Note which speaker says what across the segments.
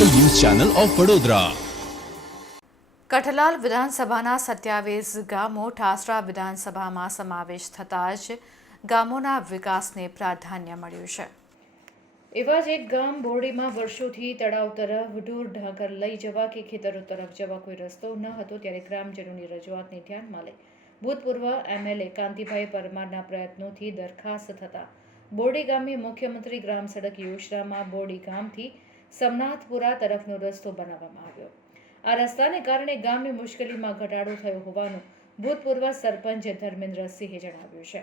Speaker 1: Channel of Vadodara.
Speaker 2: Kathlal વિધાનસભાના સત્યાવીસ ગામો ઠાસરા વિધાનસભામાં સમાવેશ થતાં જ ગામોના વિકાસને પ્રાધાન્ય મળ્યું છે. એવા જ એક ગામ બોરડીમાં વર્ષોથી તળાવ તરફ ઢોર ઢાંકર લઈ જવા કે ખેતરો તરફ જવા કોઈ રસ્તો ન હતો ત્યારે ગ્રામજનોની રજૂઆતને ધ્યાનમાં લઈ ભૂતપૂર્વ એમએલએ કાંતિભાઈ પરમારના પ્રયત્નોથી દરખાસ્ત થતા. બોરડી ગામે મુખ્યમંત્રી ગ્રામ સડક યોજનામાં બોરડી ગામથી સમનાથપુરા તરફનો રસ્તો બનાવવામાં આવ્યો. આ રસ્તાને કારણે ગામની મુશ્કેલીમાં ઘટાડો થયો હોવાનું ભૂતપૂર્વ સરપંચ ધર્મેન્દ્રસિંહે જણાવ્યું છે.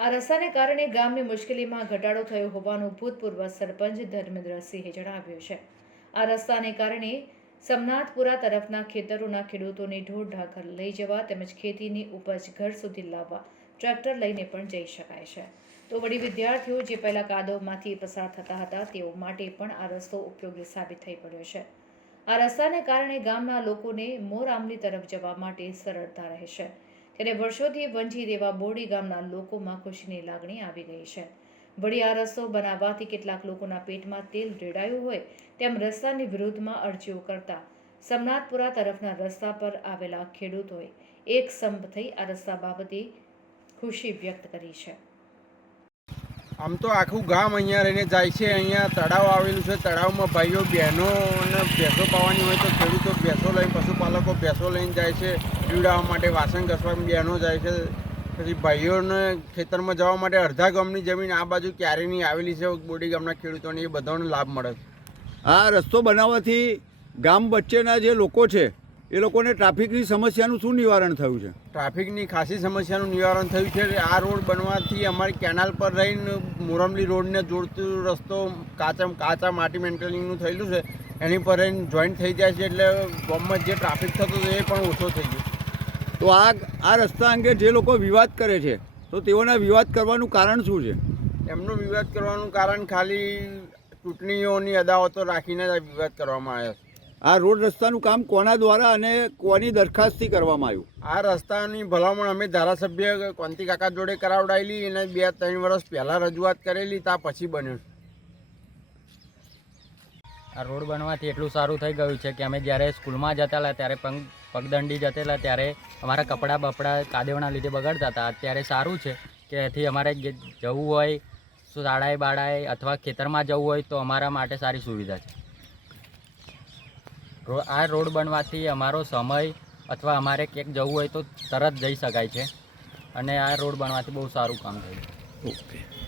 Speaker 2: આ રસ્તાને કારણે ગામની મુશ્કેલીમાં ઘટાડો થયો હોવાનું ભૂતપૂર્વ સરપંચ ધર્મેન્દ્રસિંહે જણાવ્યું છે. આ રસ્તાને કારણે સમનાથપુરા તરફના ખેતરોના ખેડૂતોને ઢોર ઢાકર લઈ જવા તેમજ ખેતીની ઉપજ ઘર સુધી લાવવા ટ્રેક્ટર લઈને પણ જઈ શકાય છે. તો વળી વિદ્યાર્થીઓ જે પહેલાં કાદવમાંથી પસાર થતા હતા, તેઓ માટે પણ આ રસ્તો ઉપયોગી સાબિત થઈ પડ્યો છે. આ રસ્તાને કારણે ગામના લોકોને મોર આમલી તરફ જવા માટે સરળતા રહેશે ત્યારે વર્ષોથી વંચિત એવા બોડી ગામના લોકોમાં ખુશીની લાગણી આવી ગઈ છે. વળી આ રસ્તો બનાવવાથી કેટલાક લોકોના પેટમાં તેલ રેડાયું હોય, તેમ રસ્તાની વિરુદ્ધમાં અરજીઓ કરતા સમનાથપુરા તરફના રસ્તા પર આવેલા ખેડૂતોએ એક સંપ થઈ આ રસ્તા બાબતે ખુશી વ્યક્ત કરી છે.
Speaker 3: આમ તો આખું ગામ અહીંયા રહીને જાય છે અહીંયા તળાવ આવેલું છે તળાવમાં ભાઈઓ બહેનો અને ભેંસો પાવાની હોય તો ખેડૂતો ભેંસો લઈને પશુપાલકો ભેંસો લઈને જાય છે પીવડાવવા માટે વાસણ ઘસવા બહેનો જાય છે પછી ભાઈઓને ખેતરમાં જવા માટે અડધા ગામની જમીન આ બાજુ ક્યારેની આવેલી છે બોડી ગામના ખેડૂતોને એ બધાનો લાભ મળે છે.
Speaker 4: આ રસ્તો બનાવવાથી ગામ વચ્ચેના જે લોકો છે એ લોકોને ટ્રાફિકની સમસ્યાનું શું નિવારણ થયું છે?
Speaker 3: ટ્રાફિકની ખાસી સમસ્યાનું નિવારણ થયું છે. આ રોડ બનવાથી અમારી કેનાલ પર રહીને મોરમલી રોડને જોડતો રસ્તો કાચા કાચા માટી મેન્ટેનિંગનું થયેલું છે. એની પર રહીને જોઈન્ટ થઈ જાય છે એટલે ગામમાં જે ટ્રાફિક થતો હતો એ પણ ઓછો થઈ ગયો.
Speaker 4: તો આ આ રસ્તા અંગે જે લોકો વિવાદ કરે છે તો તેઓના વિવાદ કરવાનું કારણ શું છે?
Speaker 3: એમનો વિવાદ કરવાનું કારણ ખાલી ચૂંટણીઓની અદાવતો રાખીને જ વિવાદ કરવામાં આવ્યા છે.
Speaker 4: આ રોડ રસ્તાનું કામ કોના દ્વારા અને કોની દરખાસ્તથી કરવામાં આવ્યું?
Speaker 3: આ રસ્તાની ભલામણ અમે ધારાસભ્ય કોંતી કાકા જોડે કરાવડાયેલી અને બે ત્રણ વર્ષ પહેલાં રજૂઆત કરેલી ત્યાં પછી બન્યું.
Speaker 5: આ રોડ બનવાથી એટલું સારું થઈ ગયું છે કે અમે જ્યારે સ્કૂલમાં જતા હતા ત્યારે પગ પગદંડી જતા હતા ત્યારે અમારા કપડાં બપડાં કાદેવના લીધે બગડતા હતા. અત્યારે સારું છે કે એથી અમારે જવું હોય શાળાએ બાળાએ અથવા ખેતરમાં જવું હોય તો અમારા માટે સારી સુવિધા છે. આ રોડ બનવાથી અમારો સમય અથવા અમારે ક્યાંક જવું હોય તો તરત જઈ શકાય છે. અને આ રોડ બનવાથી બહુ સારું કામ થયું.
Speaker 4: ઓકે.